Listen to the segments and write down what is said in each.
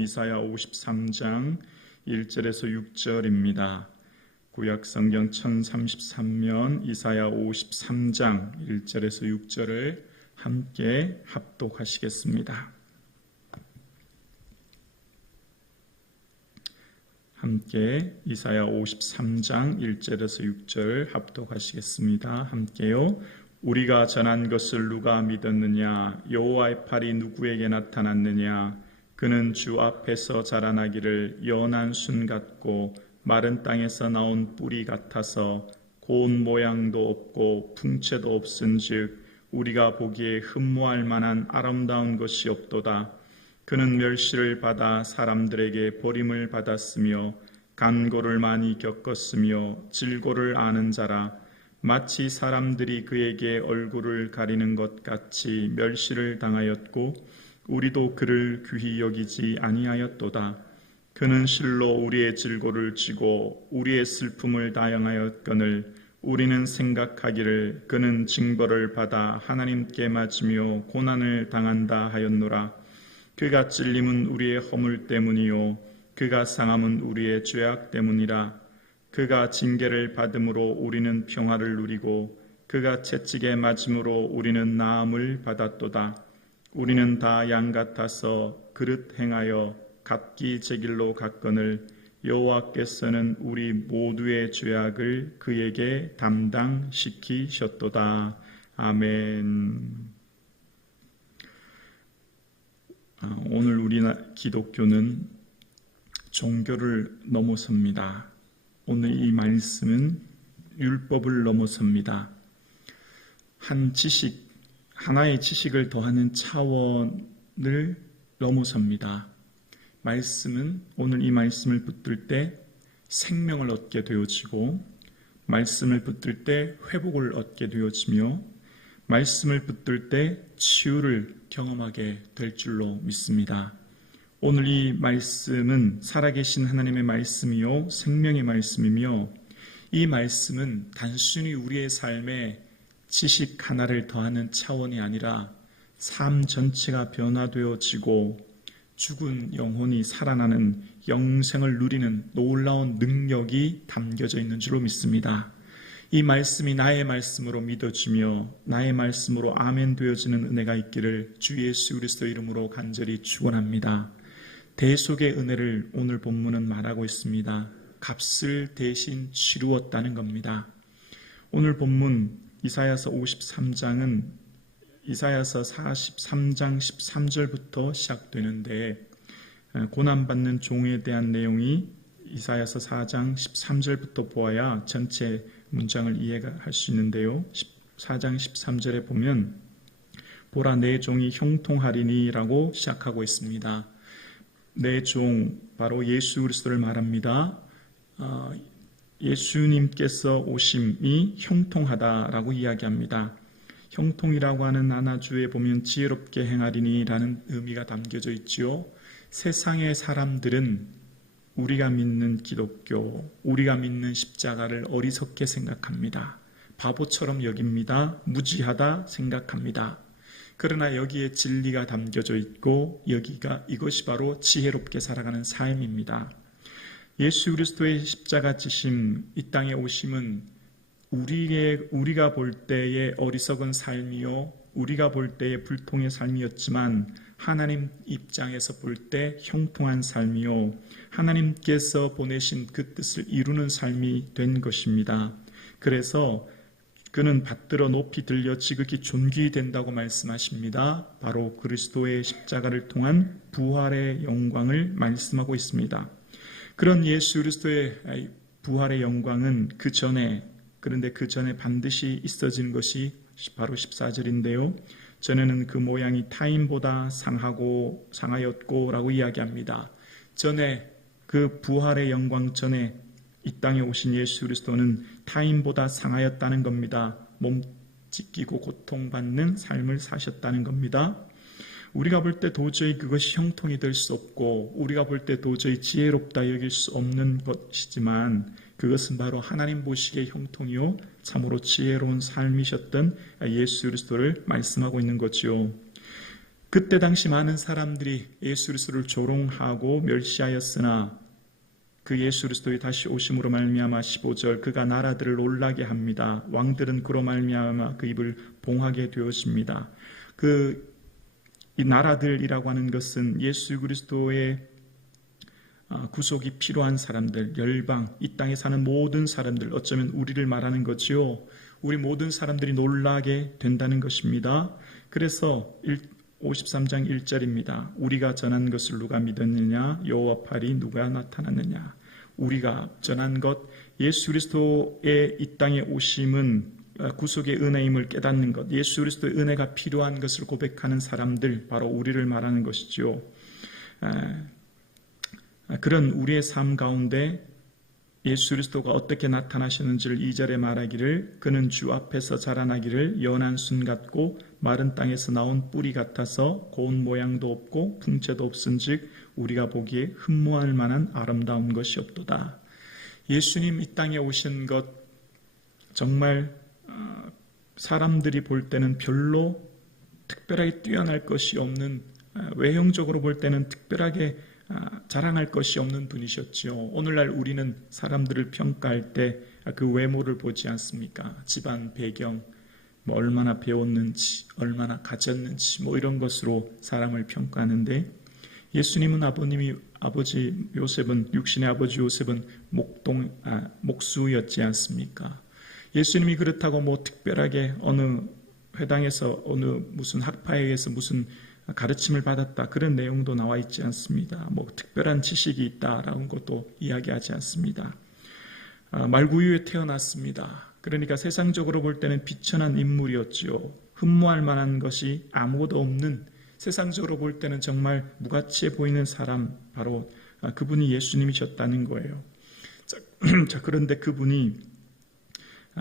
이사야 53장 1절에서 6절입니다. 구약성경 1033면 이사야 53장 1절에서 6절을 함께 합독하시겠습니다. 함께 이사야 53장 1절에서 6절 합독하시겠습니다. 함께요. 우리가 전한 것을 누가 믿었느냐? 여호와의 팔이 누구에게 나타났느냐? 그는 주 앞에서 자라나기를 연한 순 같고 마른 땅에서 나온 뿌리 같아서 고운 모양도 없고 풍채도 없은즉 우리가 보기에 흠모할 만한 아름다운 것이 없도다. 그는 멸시를 받아 사람들에게 버림을 받았으며 간고를 많이 겪었으며 질고를 아는 자라. 마치 사람들이 그에게 얼굴을 가리는 것 같이 멸시를 당하였고 우리도 그를 귀히 여기지 아니하였도다. 그는 실로 우리의 질고를 지고 우리의 슬픔을 다양하였거늘 우리는 생각하기를 그는 징벌을 받아 하나님께 맞으며 고난을 당한다 하였노라. 그가 찔림은 우리의 허물 때문이요 그가 상함은 우리의 죄악 때문이라. 그가 징계를 받음으로 우리는 평화를 누리고 그가 채찍에 맞음으로 우리는 나음을 받았도다. 우리는 다 양 같아서 그릇 행하여 각기 제 길로 갔거늘 여호와께서는 우리 모두의 죄악을 그에게 담당시키셨도다. 아멘. 오늘 우리 기독교는 종교를 넘어섭니다. 오늘 이 말씀은 율법을 넘어섭니다. 하나의 지식을 더하는 차원을 넘어섭니다. 말씀은 오늘 이 말씀을 붙들 때 생명을 얻게 되어지고 말씀을 붙들 때 회복을 얻게 되어지며 말씀을 붙들 때 치유를 경험하게 될 줄로 믿습니다. 오늘 이 말씀은 살아계신 하나님의 말씀이요 생명의 말씀이며 이 말씀은 단순히 우리의 삶에 지식 하나를 더하는 차원이 아니라 삶 전체가 변화되어지고 죽은 영혼이 살아나는 영생을 누리는 놀라운 능력이 담겨져 있는 줄로 믿습니다. 이 말씀이 나의 말씀으로 믿어지며 나의 말씀으로 아멘 되어지는 은혜가 있기를 주 예수 그리스도의 이름으로 간절히 축원합니다. 대속의 은혜를 오늘 본문은 말하고 있습니다. 값을 대신 치루었다는 겁니다. 오늘 본문 이사야서 53장은 이사야서 43장 13절부터 시작되는데 고난받는 종에 대한 내용이 이사야서 4장 13절부터 보아야 전체 문장을 이해할 수 있는데요. 4장 13절에 보면 보라 내 종이 형통하리니 라고 시작하고 있습니다. 내 종 바로 예수 그리스도를 말합니다. 예수님께서 오심이 형통하다라고 이야기합니다. 형통이라고 하는 나나주에 보면 지혜롭게 행하리니 라는 의미가 담겨져 있지요. 세상의 사람들은 우리가 믿는 기독교, 우리가 믿는 십자가를 어리석게 생각합니다. 바보처럼 여깁니다. 무지하다 생각합니다. 그러나 여기에 진리가 담겨져 있고 이것이 바로 지혜롭게 살아가는 삶입니다. 예수 그리스도의 십자가 지심, 이 땅에 오심은 우리가 볼 때의 어리석은 삶이요 우리가 볼 때의 불통의 삶이었지만 하나님 입장에서 볼 때 형통한 삶이요 하나님께서 보내신 그 뜻을 이루는 삶이 된 것입니다. 그래서 그는 받들어 높이 들려 지극히 존귀히 된다고 말씀하십니다. 바로 그리스도의 십자가를 통한 부활의 영광을 말씀하고 있습니다. 그런 예수 그리스도의 부활의 영광은 그런데 그 전에 반드시 있어진 것이 바로 14절인데요. 전에는 그 모양이 타인보다 상하였고 라고 이야기합니다. 전에 그 부활의 영광 전에 이 땅에 오신 예수 그리스도는 타인보다 상하였다는 겁니다. 몸 찢기고 고통받는 삶을 사셨다는 겁니다. 우리가 볼 때 도저히 그것이 형통이 될 수 없고 우리가 볼 때 도저히 지혜롭다 여길 수 없는 것이지만 그것은 바로 하나님 보시기에 형통이요 참으로 지혜로운 삶이셨던 예수 그리스도를 말씀하고 있는 거지요. 그때 당시 많은 사람들이 예수 그리스도를 조롱하고 멸시하였으나 그 예수 그리스도의 다시 오심으로 말미암아 15절 그가 나라들을 놀라게 합니다. 왕들은 그로 말미암아 그 입을 봉하게 되어집니다. 이 나라들이라고 하는 것은 예수 그리스도의 구속이 필요한 사람들, 열방, 이 땅에 사는 모든 사람들, 어쩌면 우리를 말하는 거지요. 우리 모든 사람들이 놀라게 된다는 것입니다. 그래서 53장 1절입니다. 우리가 전한 것을 누가 믿었느냐? 여호와 팔이 누가 나타났느냐? 우리가 전한 것, 예수 그리스도의 이 땅에 오심은 구속의 은혜임을 깨닫는 것, 예수 그리스도의 은혜가 필요한 것을 고백하는 사람들, 바로 우리를 말하는 것이죠. 그런 우리의 삶 가운데 예수 그리스도가 어떻게 나타나셨는지를 2절에 말하기를 그는 주 앞에서 자라나기를 연한 순 같고 마른 땅에서 나온 뿌리 같아서 고운 모양도 없고 풍채도 없은즉 우리가 보기에 흠모할 만한 아름다운 것이 없도다. 예수님 이 땅에 오신 것 정말 사람들이 볼 때는 별로 특별하게 뛰어날 것이 없는, 외형적으로 볼 때는 특별하게 자랑할 것이 없는 분이셨지요. 오늘날 우리는 사람들을 평가할 때 그 외모를 보지 않습니까? 집안 배경, 얼마나 배웠는지, 얼마나 가졌는지 이런 것으로 사람을 평가하는데 예수님은 아버지 요셉은, 육신의 아버지 요셉은 목수였지 않습니까? 예수님이 그렇다고 특별하게 어느 회당에서 어느 무슨 학파에 의해서 무슨 가르침을 받았다, 그런 내용도 나와 있지 않습니다. 특별한 지식이 있다라는 것도 이야기하지 않습니다. 말구유에 태어났습니다. 그러니까 세상적으로 볼 때는 비천한 인물이었지요. 흠모할 만한 것이 아무것도 없는, 세상적으로 볼 때는 정말 무가치해 보이는 사람, 바로 그분이 예수님이셨다는 거예요. 자, 그런데 그분이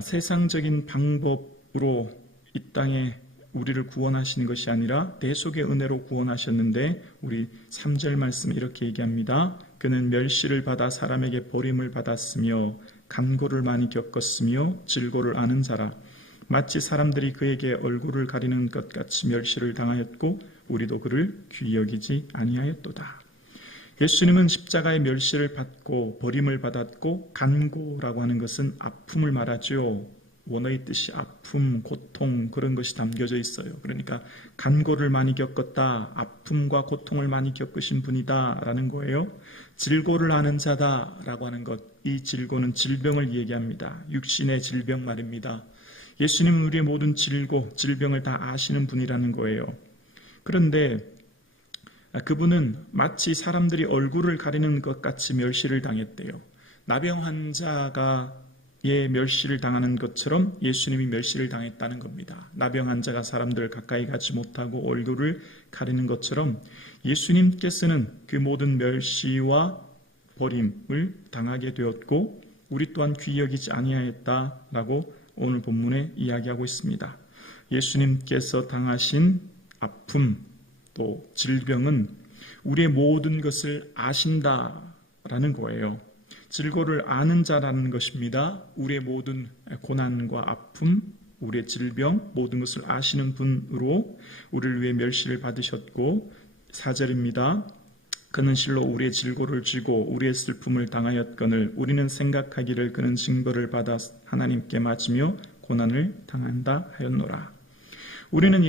세상적인 방법으로 이 땅에 우리를 구원하시는 것이 아니라 대속의 은혜로 구원하셨는데 우리 3절 말씀에 이렇게 얘기합니다. 그는 멸시를 받아 사람에게 버림을 받았으며 간고를 많이 겪었으며 질고를 아는 자라. 마치 사람들이 그에게 얼굴을 가리는 것 같이 멸시를 당하였고 우리도 그를 귀히 여기지 아니하였도다. 예수님은 십자가의 멸시를 받고 버림을 받았고, 간고라고 하는 것은 아픔을 말하죠. 원어의 뜻이 아픔, 고통, 그런 것이 담겨져 있어요. 그러니까 간고를 많이 겪었다, 아픔과 고통을 많이 겪으신 분이다 라는 거예요. 질고를 아는 자다라고 하는 것, 이 질고는 질병을 얘기합니다. 육신의 질병 말입니다. 예수님은 우리의 모든 질병을 다 아시는 분이라는 거예요. 그런데 그분은 마치 사람들이 얼굴을 가리는 것 같이 멸시를 당했대요. 나병 환자가 멸시를 당하는 것처럼 예수님이 멸시를 당했다는 겁니다. 나병 환자가 사람들을 가까이 가지 못하고 얼굴을 가리는 것처럼 예수님께서는 그 모든 멸시와 버림을 당하게 되었고 우리 또한 귀히 여기지 아니하였다라고 오늘 본문에 이야기하고 있습니다. 예수님께서 당하신 아픔 또 질병은 우리의 모든 것을 아신다라는 거예요. 질고를 아는 자라는 것입니다. 우리의 모든 고난과 아픔, 우리의 질병, 모든 것을 아시는 분으로 우리를 위해 멸시를 받으셨고, 4절입니다. 그는 실로 우리의 질고를 쥐고 우리의 슬픔을 당하였거늘 우리는 생각하기를 그는 징벌을 받아 하나님께 맞으며 고난을 당한다 하였노라. 우리는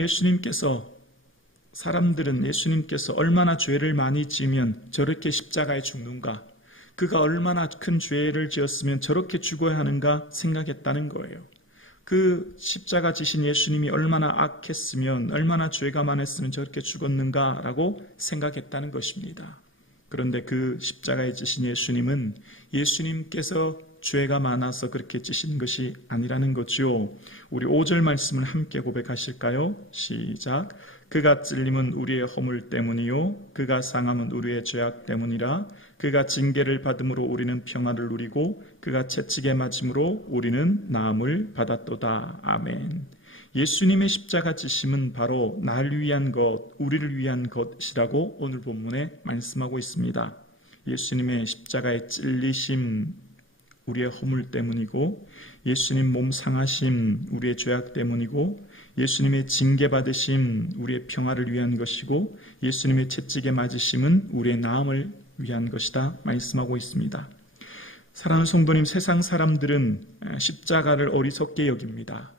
사람들은 예수님께서 얼마나 죄를 많이 지으면 저렇게 십자가에 죽는가, 그가 얼마나 큰 죄를 지었으면 저렇게 죽어야 하는가 생각했다는 거예요. 그 십자가 지신 예수님이 얼마나 악했으면, 얼마나 죄가 많았으면 저렇게 죽었는가라고 생각했다는 것입니다. 그런데 그 십자가에 지신 예수님은 예수님께서 죄가 많아서 그렇게 찌신 것이 아니라는 거죠. 우리 5절 말씀을 함께 고백하실까요? 시작. 그가 찔림은 우리의 허물 때문이요 그가 상함은 우리의 죄악 때문이라. 그가 징계를 받음으로 우리는 평화를 누리고 그가 채찍에 맞음으로 우리는 나음을 받았도다. 아멘. 예수님의 십자가 지심은 바로 날 위한 것, 우리를 위한 것이라고 오늘 본문에 말씀하고 있습니다. 예수님의 십자가의 찔리심 우리의 허물 때문이고, 예수님 몸 상하심 우리의 죄악 때문이고, 예수님의 징계받으심 우리의 평화를 위한 것이고 예수님의 채찍에 맞으심은 우리의 나음을 위한 것이다 말씀하고 있습니다. 사랑하는 성도님, 세상 사람들은 십자가를 어리석게 여깁니다.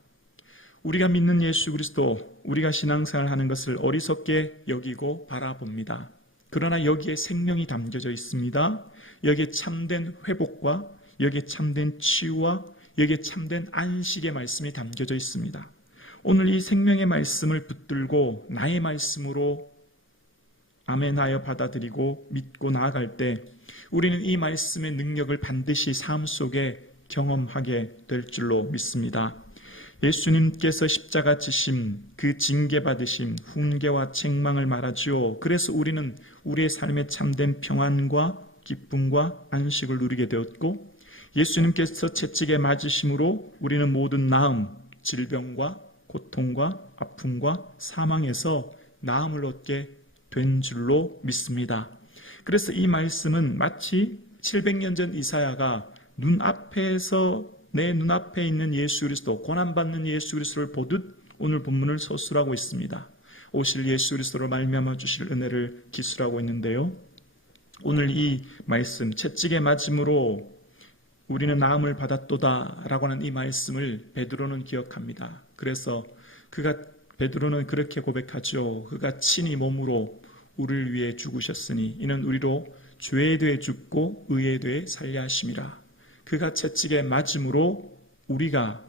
우리가 믿는 예수 그리스도, 우리가 신앙생활을 하는 것을 어리석게 여기고 바라봅니다. 그러나 여기에 생명이 담겨져 있습니다. 여기에 참된 회복과 여기에 참된 치유와 여기에 참된 안식의 말씀이 담겨져 있습니다. 오늘 이 생명의 말씀을 붙들고 나의 말씀으로 아멘하여 받아들이고 믿고 나아갈 때 우리는 이 말씀의 능력을 반드시 삶 속에 경험하게 될 줄로 믿습니다. 예수님께서 십자가 지심, 그 징계받으심, 훈계와 책망을 말하지요. 그래서 우리는 우리의 삶에 참된 평안과 기쁨과 안식을 누리게 되었고 예수님께서 채찍에 맞으심으로 우리는 모든 나음, 질병과 고통과 아픔과 사망에서 나음을 얻게 된 줄로 믿습니다. 그래서 이 말씀은 마치 700년 전 이사야가 내 눈앞에 있는 예수 그리스도, 고난받는 예수 그리스도를 보듯 오늘 본문을 서술하고 있습니다. 오실 예수 그리스도로 말미암아 주실 은혜를 기술하고 있는데요. 오늘 이 말씀, 채찍에 맞음으로 우리는 나음을 받았도다 라고 하는 이 말씀을 베드로는 기억합니다. 그래서 베드로는 그렇게 고백하죠. 그가 친히 몸으로 우리를 위해 죽으셨으니 이는 우리로 죄에 대해 죽고 의에 대해 살려 하심이라. 그가 채찍에 맞음으로 우리가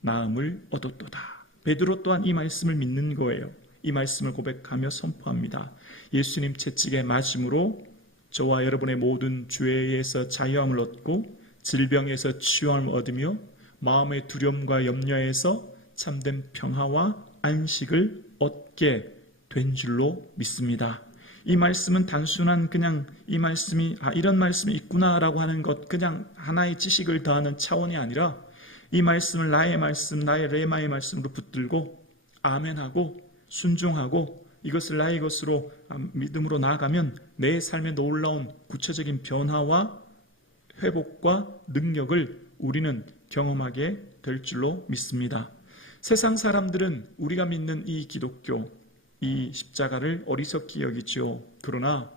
나음을 얻었도다. 베드로 또한 이 말씀을 믿는 거예요. 이 말씀을 고백하며 선포합니다. 예수님 채찍에 맞음으로 저와 여러분의 모든 죄에서 자유함을 얻고 질병에서 치유함을 얻으며 마음의 두려움과 염려에서 참된 평화와 안식을 얻게 된 줄로 믿습니다. 이 말씀은 단순한 그냥 이 말씀이 이런 말씀이 있구나라고 하는 것, 그냥 하나의 지식을 더하는 차원이 아니라 이 말씀을 나의 말씀, 나의 레마의 말씀으로 붙들고 아멘하고 순종하고 이것을 나의 것으로 믿음으로 나아가면 내 삶에 놀라운 구체적인 변화와 회복과 능력을 우리는 경험하게 될 줄로 믿습니다. 세상 사람들은 우리가 믿는 이 기독교, 이 십자가를 어리석게 여기지요. 그러나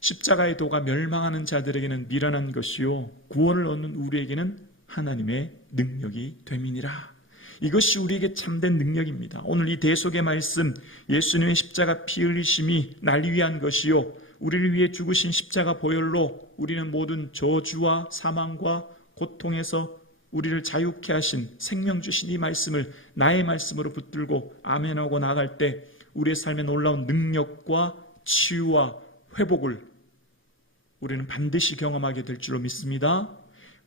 십자가의 도가 멸망하는 자들에게는 미련한 것이요 구원을 얻는 우리에게는 하나님의 능력이 됨이니라. 이것이 우리에게 참된 능력입니다. 오늘 이 대속의 말씀, 예수님의 십자가 피 흘리심이 날 위한 것이요 우리를 위해 죽으신 십자가 보혈로 우리는 모든 저주와 사망과 고통에서 우리를 자유케 하신 생명 주신 이 말씀을 나의 말씀으로 붙들고 아멘하고 나아갈 때 우리의 삶에 놀라운 능력과 치유와 회복을 우리는 반드시 경험하게 될 줄로 믿습니다.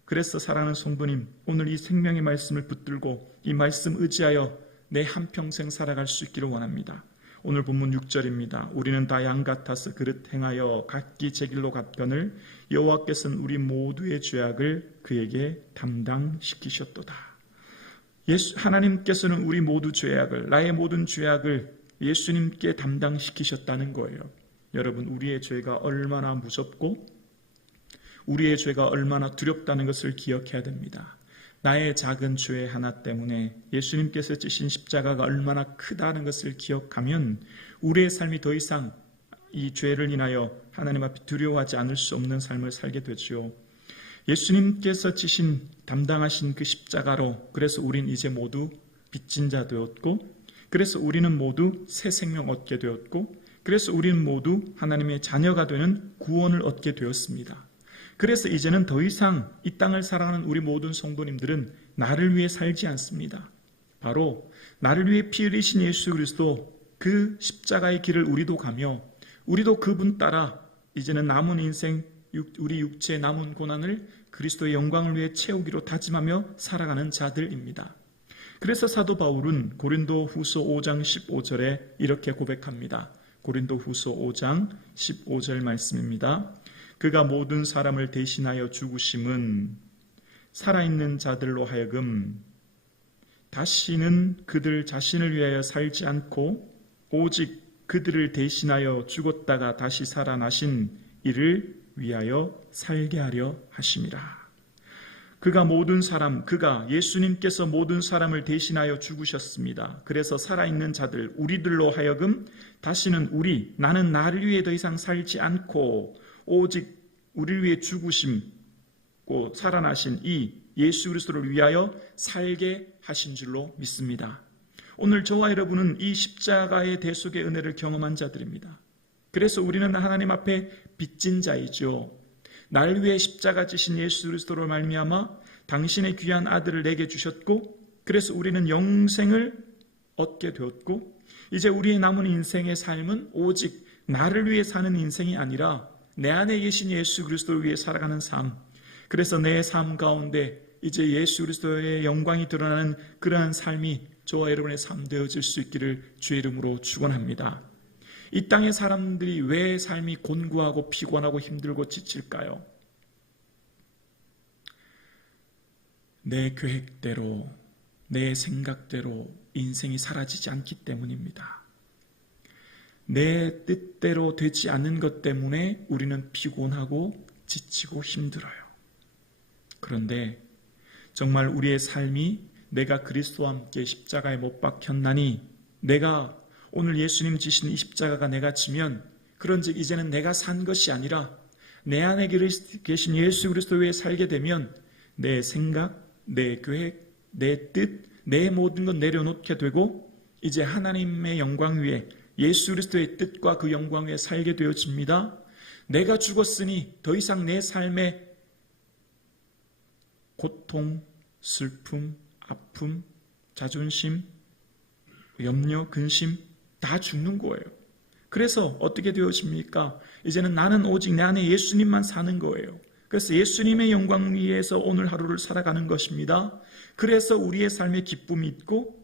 그래서 사랑하는 성도님, 오늘 이 생명의 말씀을 붙들고 이 말씀 의지하여 내 한평생 살아갈 수 있기를 원합니다. 오늘 본문 6절입니다. 우리는 다 양 같아서 그릇 행하여 각기 제 길로 갔거늘 여호와께서는 우리 모두의 죄악을 그에게 담당시키셨도다. 하나님께서는 우리 모두 죄악을, 나의 모든 죄악을 예수님께 담당시키셨다는 거예요. 여러분, 우리의 죄가 얼마나 무섭고 우리의 죄가 얼마나 두렵다는 것을 기억해야 됩니다. 나의 작은 죄 하나 때문에 예수님께서 지신 십자가가 얼마나 크다는 것을 기억하면 우리의 삶이 더 이상 이 죄를 인하여 하나님 앞에 두려워하지 않을 수 없는 삶을 살게 되죠. 예수님께서 지신 담당하신 그 십자가로 그래서 우린 이제 모두 빚진 자 되었고 그래서 우리는 모두 새 생명 얻게 되었고 그래서 우리는 모두 하나님의 자녀가 되는 구원을 얻게 되었습니다. 그래서 이제는 더 이상 이 땅을 살아가는 우리 모든 성도님들은 나를 위해 살지 않습니다. 바로 나를 위해 피 흘리신 예수 그리스도 그 십자가의 길을 우리도 가며 우리도 그분 따라 이제는 남은 인생 우리 육체의 남은 고난을 그리스도의 영광을 위해 채우기로 다짐하며 살아가는 자들입니다. 그래서 사도 바울은 고린도후서 5장 15절에 이렇게 고백합니다. 고린도후서 5장 15절 말씀입니다. 그가 모든 사람을 대신하여 죽으심은 살아있는 자들로 하여금 다시는 그들 자신을 위하여 살지 않고 오직 그들을 대신하여 죽었다가 다시 살아나신 이를 위하여 살게 하려 하심이라. 그가 예수님께서 모든 사람을 대신하여 죽으셨습니다. 그래서 살아있는 자들, 우리들로 하여금 다시는 나는 나를 위해 더 이상 살지 않고 오직 우리를 위해 죽으심고 살아나신 이 예수 그리스도를 위하여 살게 하신 줄로 믿습니다. 오늘 저와 여러분은 이 십자가의 대속의 은혜를 경험한 자들입니다. 그래서 우리는 하나님 앞에 빚진 자이죠. 나를 위해 십자가 지신 예수 그리스도로 말미암아 당신의 귀한 아들을 내게 주셨고, 그래서 우리는 영생을 얻게 되었고, 이제 우리의 남은 인생의 삶은 오직 나를 위해 사는 인생이 아니라 내 안에 계신 예수 그리스도를 위해 살아가는 삶, 그래서 내 삶 가운데 이제 예수 그리스도의 영광이 드러나는 그러한 삶이 저와 여러분의 삶 되어질 수 있기를 주의 이름으로 축원합니다. 이 땅의 사람들이 왜 삶이 곤고하고 피곤하고 힘들고 지칠까요? 내 계획대로, 내 생각대로 인생이 사라지지 않기 때문입니다. 내 뜻대로 되지 않는 것 때문에 우리는 피곤하고 지치고 힘들어요. 그런데 정말 우리의 삶이 내가 그리스도와 함께 십자가에 못 박혔나니, 내가 오늘 예수님 지신 이 십자가가 내가 지면, 그런즉 이제는 내가 산 것이 아니라 내 안에 계신 예수 그리스도 위에 살게 되면 내 생각, 내 계획, 내 뜻, 내 모든 것 내려놓게 되고 이제 하나님의 영광 위에, 예수 그리스도의 뜻과 그 영광 위에 살게 되어집니다. 내가 죽었으니 더 이상 내 삶에 고통, 슬픔, 아픔, 자존심, 염려, 근심 다 죽는 거예요. 그래서 어떻게 되어집니까? 이제는 나는 오직 내 안에 예수님만 사는 거예요. 그래서 예수님의 영광 위에서 오늘 하루를 살아가는 것입니다. 그래서 우리의 삶에 기쁨이 있고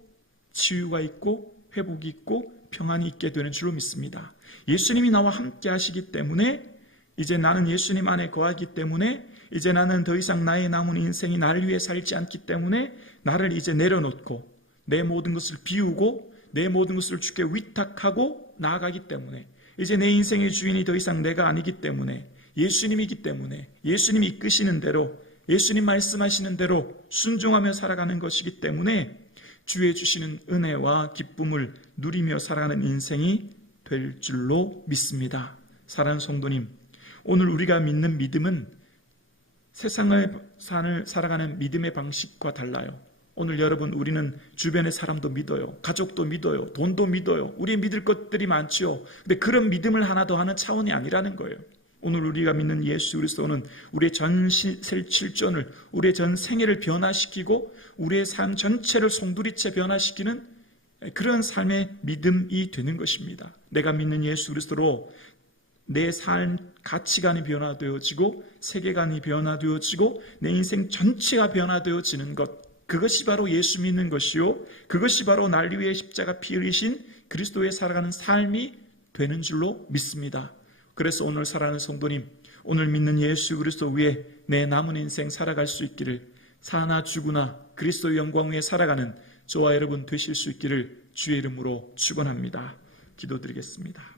치유가 있고 회복이 있고 평안이 있게 되는 줄로 믿습니다. 예수님이 나와 함께 하시기 때문에, 이제 나는 예수님 안에 거하기 때문에, 이제 나는 더 이상 나의 남은 인생이 나를 위해 살지 않기 때문에 나를 이제 내려놓고 내 모든 것을 비우고 내 모든 것을 주께 위탁하고 나아가기 때문에, 이제 내 인생의 주인이 더 이상 내가 아니기 때문에 예수님이기 때문에 예수님이 이끄시는 대로, 예수님 말씀하시는 대로 순종하며 살아가는 것이기 때문에 주의 주시는 은혜와 기쁨을 누리며 살아가는 인생이 될 줄로 믿습니다. 사랑하는 성도님, 오늘 우리가 믿는 믿음은 세상을 살아가는 믿음의 방식과 달라요. 오늘 여러분, 우리는 주변의 사람도 믿어요. 가족도 믿어요. 돈도 믿어요. 우리 믿을 것들이 많죠. 근데 그런 믿음을 하나 더 하는 차원이 아니라는 거예요. 오늘 우리가 믿는 예수 그리스도는 우리의 전 실존을, 우리의 전 생애를 변화시키고 우리의 삶 전체를 송두리째 변화시키는 그런 삶의 믿음이 되는 것입니다. 내가 믿는 예수 그리스도로 내 삶 가치관이 변화되어지고 세계관이 변화되어지고 내 인생 전체가 변화되어지는 것, 그것이 바로 예수 믿는 것이요, 그것이 바로 날 위해 십자가 피 흘리신 그리스도에 살아가는 삶이 되는 줄로 믿습니다. 그래서 오늘 사랑하는 성도님, 오늘 믿는 예수 그리스도 위에 내 남은 인생 살아갈 수 있기를, 사나 죽으나 그리스도의 영광 위에 살아가는 저와 여러분 되실 수 있기를 주의 이름으로 축원합니다. 기도드리겠습니다.